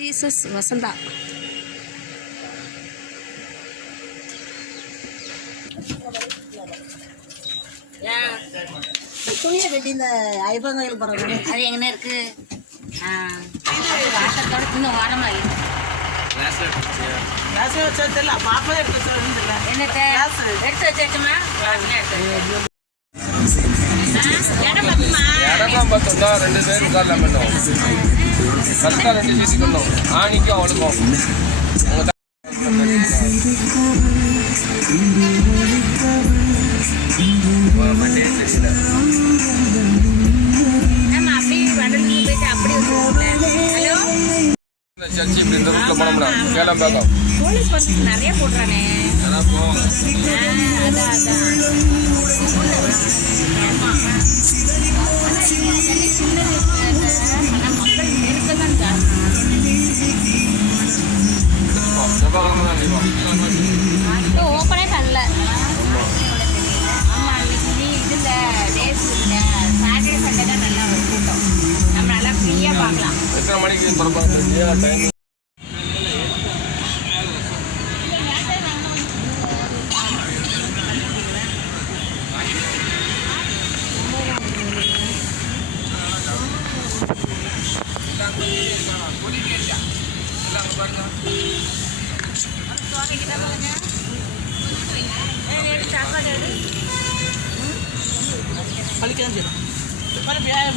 Jesus Vasantha. துணியை கட்டி இந்த ஐயப்பன் கோயில் போடுறது அது எங்கே இருக்கு? வாசத்தோட இன்னும் வாரமா இல்லை. என்னத்தை எடுத்து வச்சுமா இடம்லாம் பார்த்தோம்னா 2 பேர் உட்காரலாம் பண்ணும். கரெக்டாக 2 சீட்டு பண்ணும். ஆணிக்கும் அவளுக்கும் சர்ச்சி இப்படி இந்த ரூட்ல போனோம்னா கேளம்பாக்கம் போலீஸ் பஸ் நிறைய போடுறானே. ஓப்பனே பண்ணல. ஆமா இன்னைக்கு இதுல டேஸ் இல்லை. சாட்டர்டே சண்டே தான் நல்லா ஒரு கூட்டம். நம்ம நல்லா ஃப்ரீயா பார்க்கலாம். எத்தனை மணிக்கு திறப்பாங்க?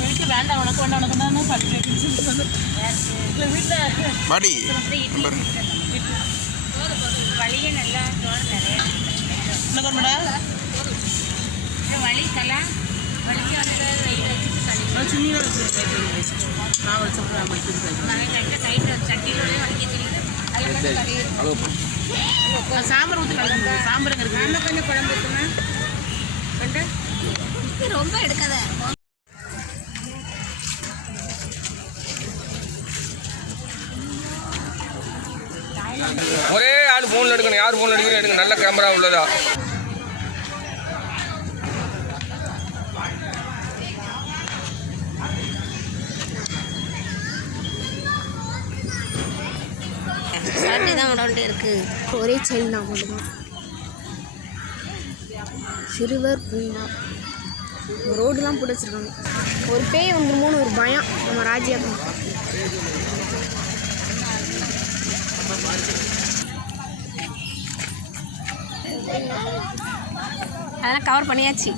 வீட்டுல வேண்டாம் உனக்கு வேண்டாம் உனக்கு தான் வழியே நல்லா வலிக்கலாம் வலிக்கு சாம்பார் ஊற்றி சாம்பார் கொஞ்சம் குழம்பு ஊற்றுனா ரொம்ப எடுக்காத. ஒரே ஆள் ஃபோனில் எடுக்கணும். யார் ஃபோனில் எடுக்கணும் எடுங்க. நல்ல கேமரா உள்ளதா. சாட்டே தான் விளாண்டே இருக்கு. ஒரே செயின் தான் மட்டும்தான். சிறுவர் பூங்கா ரோடுலாம் போட்டு வச்சிருக்காங்க. ஒரு பேய் வந்துருமோன்னு ஒரு பயம் நம்ம ராஜ்யாக்கம். அதெல்லாம் கவர் பண்ணியாச்சு.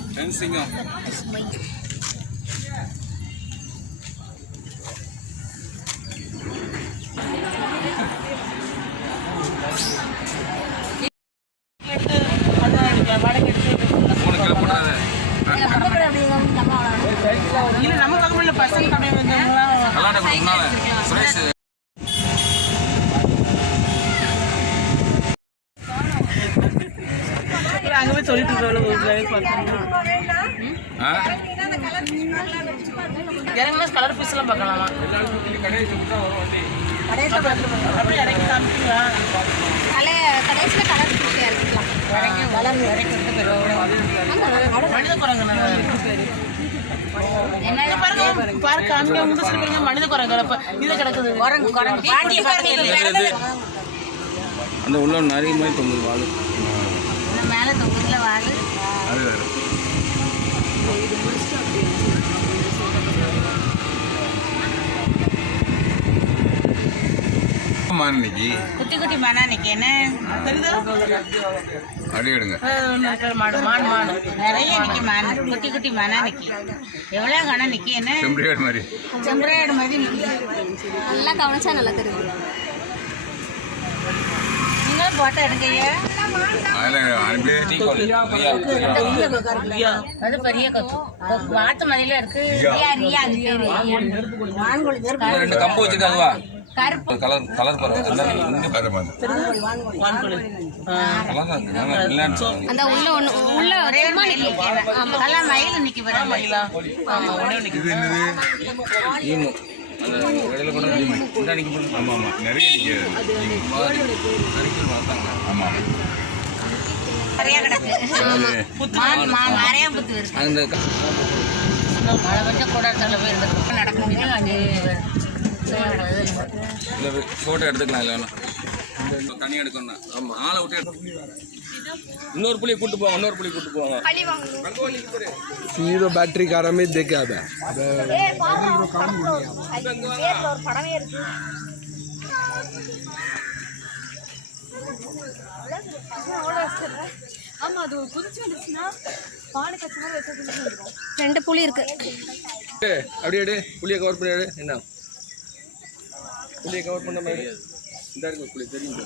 நம்ம பக்கம் பசங்க அங்கே போய் சொல்லிட்டு இறங்கினா கலர் பீஸ் எல்லாம் பார்க்கலாமா? அப்படியே இறங்கி காமிப்பீங்களா? கடைசியில் கலர் பீஸ் இறக்கிக்கலாம். மனித குரங்கு பார்க்க அங்கே பாருங்க மனித குரங்கு இது கிடக்குது. அந்த உள்ள நிறைய மாதிரி தொங்குது வாழு. மேலே தொங்குதுல வாழு. குட்டி குட்டி மானா இன்னைக்கு என்ன அடிடுங்க. நிறைய நிக்கி மான் குட்டி குட்டி மானா நிக்கி. எவ்வளோ கணம் நிக்கி என்ன செம்பரியாடு மாதிரி நிக்கி. நல்லா கவனிச்சா நல்லா தெரியுது. நீங்களும் போட்டோ எடுக்கையா? அது பெரிய கொத்து வாத்து மாதிரில இருக்கு. கம்பு வச்சிருக்காங்க. கருப்பு கலர் கலர் அந்த உள்ள ஒண்ணு உள்ள சும்மா நிக்கி. நல்லா மயில் நிக்கி வர மயிலா. நிறைய கிடக்கு. நிறைய புத்து இருக்கு. கொஞ்சம் கூட நடக்கும். இந்த ஃபோட்டோ எடுத்துக்கலாம் இல்லைன்னா தனியாக எடுக்கணும். ஆமாம் ஆளை விட்டு இன்னொரு புள்ளியை கூட்டு போவாங்க, இன்னொரு புள்ளியை கூட்டு போவாங்க. ஹீரோ பேட்டரி காரமே தேக்காத ஆமா அது குதிச்சு வந்துச்சுன்னா பானை கட்சி மாதிரி வச்சு 2 புலி இருக்கு. அப்படியே எடு, புள்ளியை கவர் பண்ணி எடு. என்ன புள்ளியை கவர் பண்ண மாதிரி இந்த இருக்கு புள்ளி தெரியும்.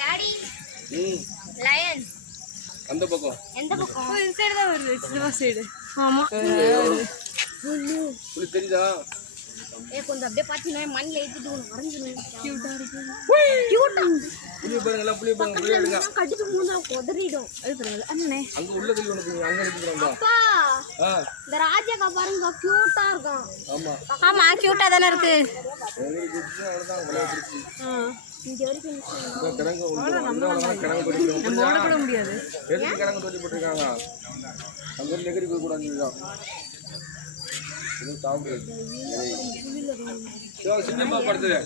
டாடி லயன் அந்த பக்கம் எந்த பக்கம்? இந்த சைடு தான் வருது, சிவா சைடு. ஆமா புள்ளி தெரியுதா? கொஞ்சம் அப்படியே பாத்தீங்கன்னா மண்ணில் ஏற்றிட்டு ஒன்று வரைஞ்சிடும். கியூட்டா இருக்கு. புள்ளியை பாருங்க, எல்லாம் புள்ளியை பாருங்க, புள்ளியை எடுங்க. கட்டிட்டு மூணு உதறிடும். அது பரவாயில்ல அண்ணே. அங்கே உள்ள தள்ளி ஒன்று போங்க, அங்கே எடுத்துக்கிறோம். அப்பா இந்த ராஜாக்கா பாருங்க கியூட்டா இருக்கும். ஆமாம் ஆமா கியூட்டா தானே இருக்கு. அவ்வளோதான் விளையாட்டுச்சு. இங்க வரைக்கும் கிழங்கு கிழங்கு போட முடியாது. எதுக்கு கிழங்கு தோட்டி போட்டிருக்காங்க? அங்கே ஒரு நெகரி போய் கூடாது. சின்னமா படுத்துது.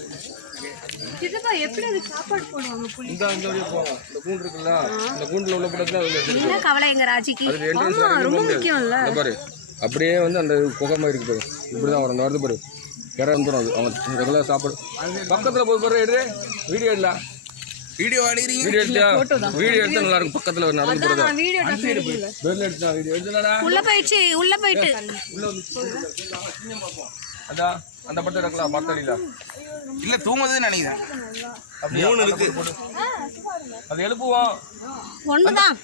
எப்படி அது சாப்பாடு போடுவாங்க? இந்த வழியா போவாங்க. இந்த கூண்டு இருக்குல்ல, இந்த கூண்டுல உள்ள போட்டா என்ன கவலை எங்க ராஜிக்கு? ரொம்ப முக்கியம்ல. பாரு அப்படியே வந்து அந்த குகமா இருக்கு பாரு. இப்படிதான் வரும். அந்த வருது பாரு, கரை வந்துடும். அது அவன் ரெகுலர் சாப்பாடு பக்கத்துல போய் பாரு. எடு வீடியோ எடுலாம். வீடியோ எடுத்தியா? வீடியோ எடுத்தா நல்லா இருக்கும். பக்கத்துல நடந்து போறது பெல் எடுத்தா வீடியோ எடுத்தா உள்ள போயிடுச்சு. உள்ள போயிட்டு உள்ள வந்து அதான் அந்த பட்டு எடுக்கலாம். பத்தடியில இல்ல தூங்குதுன்னு நினைக்கிறேன். 3 இருக்கு. அது எழுப்புவோம். ஒண்ணுதான்.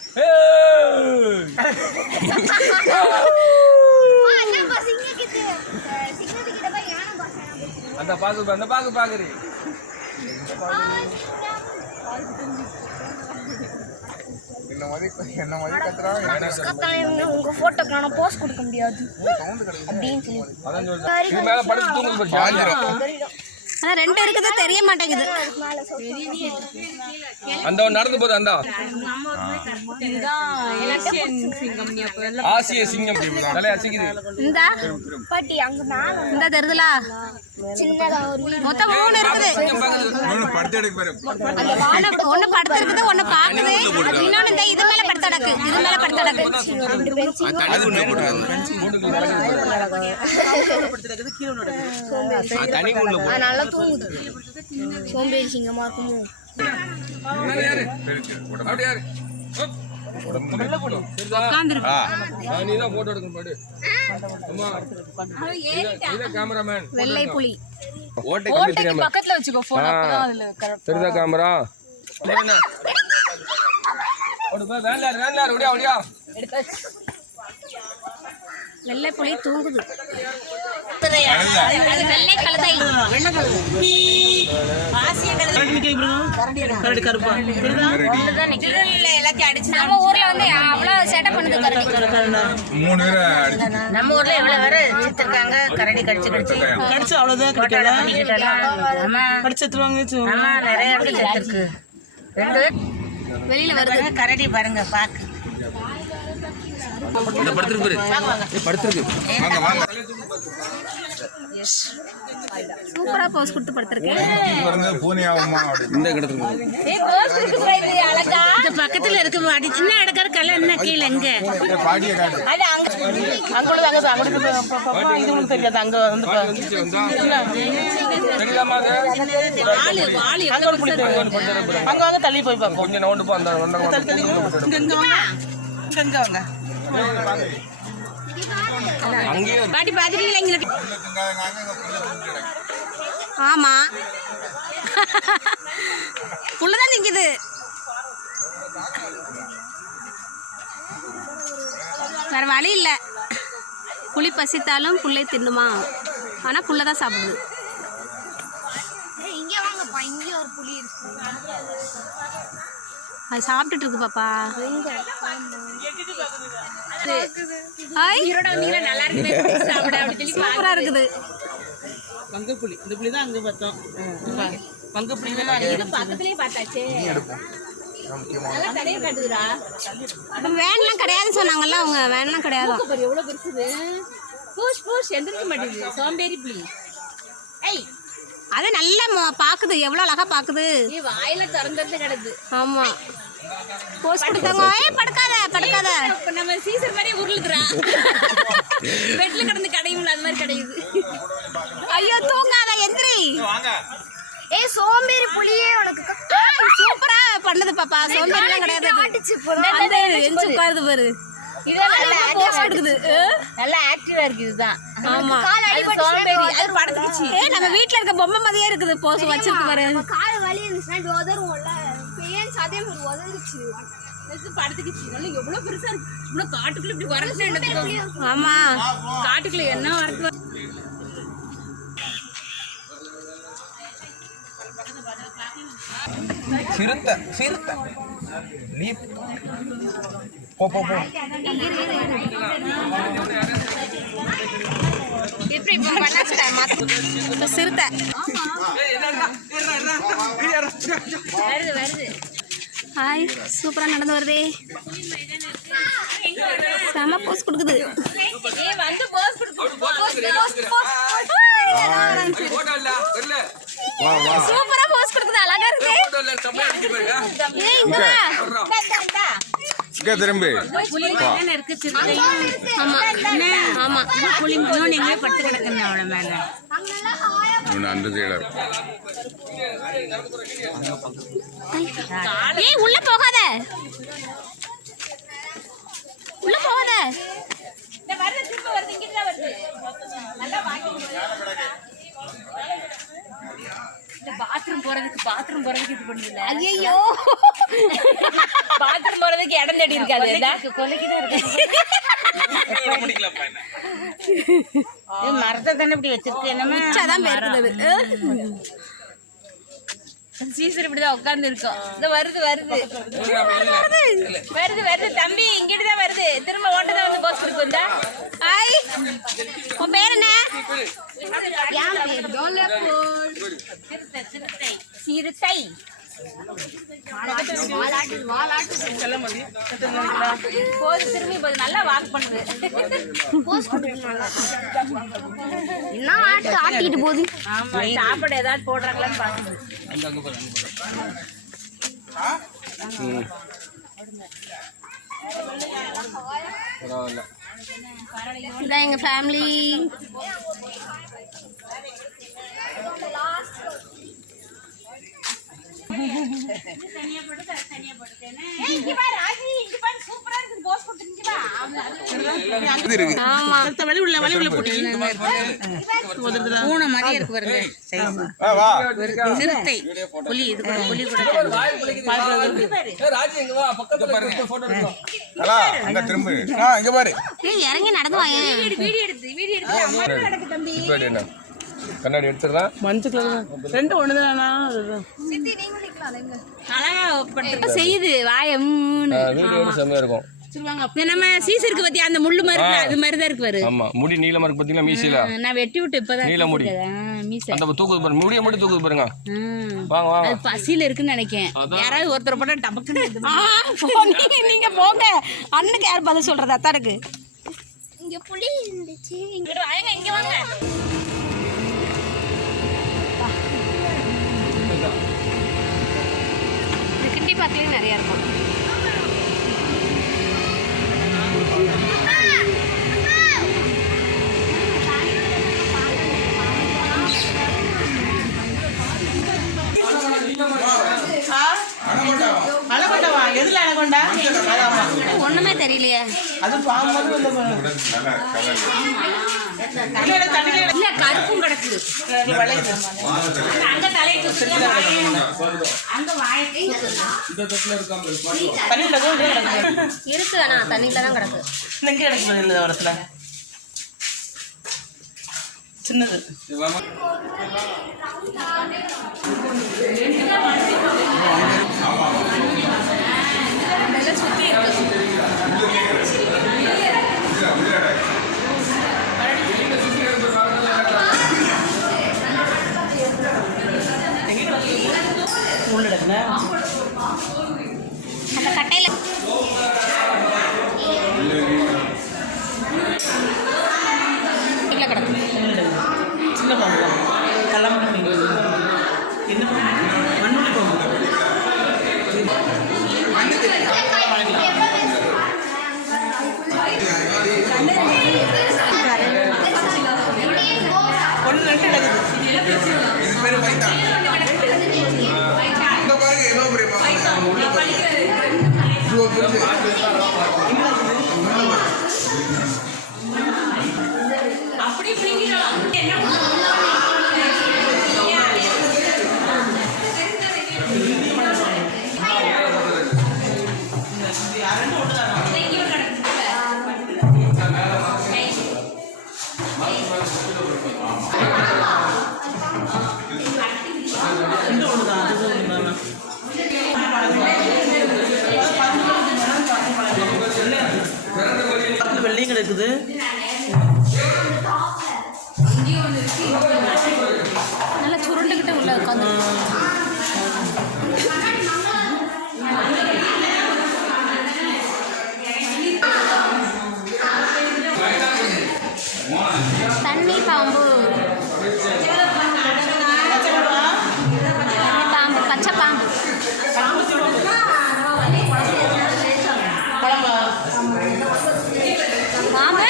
அந்த பாக்கு அந்த பாக்கு பாக்குறீ. உங்க போட்டோக்கு நான் போஸ்ட் கொடுக்க முடியாது அப்படின்னு சொல்லி இது மேல படுத்து தூங்குது பாரு. ஆனா 2 இருக்குது தெரிய மாட்டேங்குது. அந்த நடந்து போகுது. அந்த ஆசிய சிங்கம் தலை அசிக்குது. இந்த பாட்டி அங்க மேல இந்த தெரியுதுல சின்னதா ஒரு மொத்தம் 3 இருக்குது. படுத்து எடுக்க பாரு. ஒன்னு படுத்து இருக்குது, ஒன்னு பாக்குது, இன்னொன்னு இந்த இது மேல படுத்து கிடக்கு. இது மேல படுத்து கிடக்கு. நல்லா தூங்குது. சோம்பேறி சிங்கமா இருக்குமோ? நீதான் போட்டோ எடுக்கணும். பாடு கேமராமேன். வெள்ளை புலி பக்கத்துல வச்சுக்கோ போன். அப்பதான் அதுல தெரியுதா கேமரா? வெள்ளை புலி தூங்குது. வெள்ளை கழுதை. நம்ம ஊர்ல வந்து அவ்வளவு சேட்டை பண்ணுது கரடி. 3 பேரை அடிச்சு நம்ம ஊர்ல எவ்வளவு பேரு செத்துருக்காங்க கரடி கடிச்சு கடிச்சு அவ்வளவுதான் கடிச்சுருவாங்க. ஆமா நிறைய இடத்துல செத்துருக்கு. 2 வெளியில வருது கரடி பாருங்க பாக்கு. படுத்திருக்கு படுத்திருக்கு. வாங்க வாங்க. சூப்பரா போஸ் கொடுத்து படுத்திருக்கேன். பூனை ஆகுமா இந்த இடத்துக்கு பக்கத்துல இருக்கு. சின்ன இடக்கார கல்ல என்ன கீழே எங்க பாடிய காட்டு. தெரியாது. அங்க வந்து அங்க வாங்க தள்ளி போய் பார்ப்போம். கொஞ்சம் நோண்டு போ. அந்த பாட்டி பாத்துட்டீங்களா? ஆமா புள்ளதான் நிக்குது. வேற வழி இல்லை. புளி பசித்தாலும் புள்ளை தின்னுமா? ஆனா புள்ளதான் சாப்பிடுது. இங்க வாங்கப்பா, இங்க ஒரு புளி இருக்கு. அது சாப்பிட்டுட்டு இருக்கு பாப்பா. சூப்பரா இருக்குது. பங்குப்புளி. இந்த புளி தான் அங்க பார்த்தோம். பங்குப்புளி பக்கத்துலயே பார்த்தாச்சு. வேன்லாம் கிடையாதுன்னு சொன்னாங்கல்ல அவங்க. வேன்லாம் கிடையாது. எவ்வளவு பெருசு. பூஷ் பூஷ் எந்திரிக்க மாட்டேங்குது. சோம்பேறி புளி. அது நல்லா பாக்குது, எவ்வளவு அழகா பாக்குது. வாயில திறந்துட்டு கிடக்கு. ஆமா போஸ் கொடுத்தாங்க. படுக்காத படுக்காத. நம்ம சீசர் மாதிரியே உருளுதுறா. பெட்ல கிடந்து கடையும்ல அது மாதிரி கடையுது. ஐயோ தூங்காத, எந்திரி. ஏய் சோம்பேறி புலியே உனக்கு. சூப்பரா பண்ணது பாப்பா. சோம்பேறிலாம் கிடையாது. அந்த எஞ்சி உட்காருது பாரு. நல்லா ஆக்டிவா இருக்கு இதுதான். ஆமா சோம்பேறி அது படுத்துக்கிச்சு. நம்ம வீட்ல இருக்க பொம்மை மாதிரியே இருக்குது. போஸ் வச்சிருக்கு பாரு. கால் வலி இருந்துச்சுன்னா உதறும்ல. பேன்ஸ் அதே மாதிரி உதறிச்சு. இது படுத்துக்கிச்சு. நல்லா எவ்வளவு பெருசா இருக்கு. இன்னும் காட்டுக்குள்ள இப்படி வரதுன்னு என்னத்துக்கு? ஆமா காட்டுக்குள்ள என்ன வரது? சிறுத்தை சிறுத்தை நீ போ போ போ. எப்படி இப்போ பண்ணா சிறுத்தை வருது வருது. ஹாய் சூப்பரா நடந்து வருதே. செம போஸ் கொடுக்குது. ஏய் வந்து போஸ் சூப்பரா போஸ் கொடுக்குது. அழகா இருக்கு. ஏய் இங்க இங்கே திரும்பி புலி மேல இருக்கு சிறுத்தை. ஆமா ஆமா புலி இன்னொன்று எங்கேயோ பட்டு கிடக்குங்க அவள மேல. அந்த சைடு ஏய் உள்ள போகாத, உள்ள போகாத. இந்த வருது திரும்ப வருது. இங்க தான் வருது. நல்லா வாங்கி இந்த பாத்ரூம் போறதுக்கு இது பண்ணுதுல. ஐயோ பாத்ரூம் போறதுக்கு இடம் தேடி இருக்காது. கொலைக்குதான் இருக்கு. மரத்தை தானே இப்படி வச்சிருக்கு. என்னமே இச்சாதான் பேருக்குது. சீசர் இப்படிதான் உட்கார்ந்து இருக்கோம். இந்த வருது வருது வருது வருது. தம்பி இங்கிட்டு தான் வருது. திரும்ப ஓட்டதான் வந்து போஸ் கொடுக்கும். இந்த ஹாய் உன் பேர் என்ன? சிறுத்தை போது திரும்பி போது நல்லா வாக் பண்ணுது. என்ன ஆட்டு ஆட்டிட்டு போகுது. ஆமா சாப்பாடு ஏதாவது போடுறாங்களான்னு பாக்குது. இதான் எங்க ஃபேமிலி. ஆமா வலி உள்ள போட்டி பூனை மாதிரியே இருக்கு பாருங்க. சிறுத்தை புலி. இது கூட புலி கூட திரும்ப இங்க பாரு. ஏய் இறங்கி நடந்து வாங்க. வீடியோ எடுத்து அம்மா நடக்கு தம்பி. கண்ணாடி எடுத்துடலாம். மஞ்சள் கலர் ரெண்டு ஒண்ணுதானா? அழகா பட்டு செய்யுது வாய. வீடியோ செம்மையா இருக்கும். நம்ம சீசருக்கு பத்தி அந்த முள்ளு மாதிரி அது மாதிரி தான் இருக்கு பாரு. ஆமா முடி நீளமா இருக்கு பாத்தீங்களா? மீசையில நான் வெட்டி விட்டு இப்பதான் நீல முடி. மீசை அந்த தூக்குது பாருங்க. முடிய மட்டும் தூக்குது பாருங்க. வாங்க வாங்க. அது பசியில இருக்குன்னு நினைக்கிறேன். யாராவது ஒருத்தர் போட்டா டபக்குன்னு நீங்க போங்க. அண்ணனுக்கு யார் பதில் சொல்றது? அத்தாருக்கு இங்க புலி இருந்துச்சு. இங்க வாங்க இங்க வாங்க. கிண்டி பார்க்கலையும் நிறைய இருக்கும். அலகொண்டவா? எதுல அலகொண்டா? ஒண்ணுமே தெரியலையே. அது பாம்பு இல்ல கருப்பும் கிடக்குது. அங்க தலைக்கு அங்க வாய்க்கு இருக்கு. ஆனா தண்ணியில தான் கிடக்கு. எங்க கிடைக்கும் இந்த வரத்துல சின்னது. சுத்தி இருக்கு. அந்த கட்டையில சின்ன பாம்பு கிளம்பி இந்த ஒன்று தான் அது ஒன்று தான் வெள்ளையும் கிடக்குது. நல்லா சுருண்டுக்கிட்ட உள்ள உட்காந்து தண்ணி பாம்பு பாம்பு பச்சை பாம்பு பாம்பு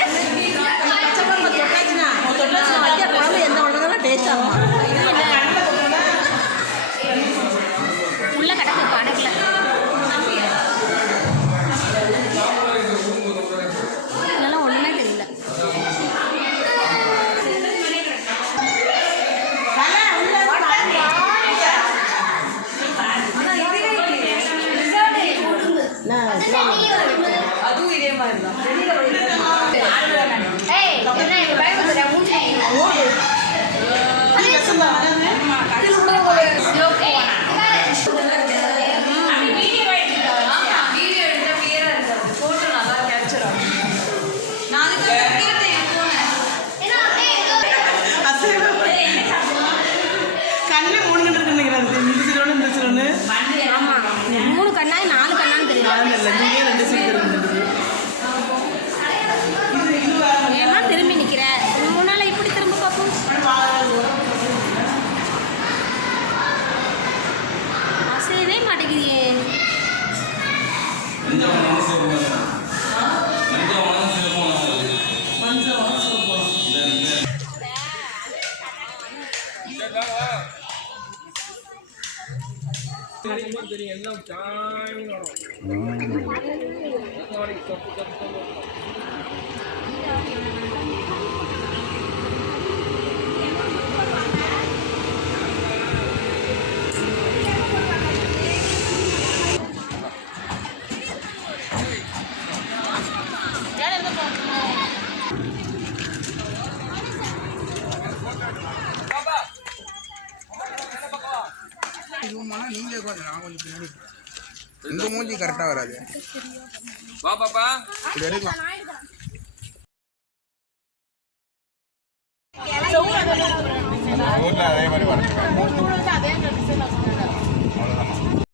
உள்ள கிடக்கு படகுல இதெல்லாம் ஒண்ணுமே தெரியல. அதுவும் இதே மாதிரி தான். ஏய் என்ன இது பயந்துடா மூஞ்சி. கண்ணே மூணு கண்ணு நினைக்கிறேன். இந்த சிறுவனு இந்த சிறுவனு. ஆமா 3 கண்ணா 4 கண்ணான்னு தெரியல. இங்கே 2 சிறுவன் இருக்குது. ஏன்னா திரும்பி நிக்கிற முன்னால இப்படி திரும்ப பார்ப்போம். அசையவே மாட்டேங்குதியே. எல்லாம் இந்த மூஞ்சி கரெக்டா வராது. வா பாப்பா இப்படி எடுக்கலாம். ஊர்ல அதே மாதிரி வர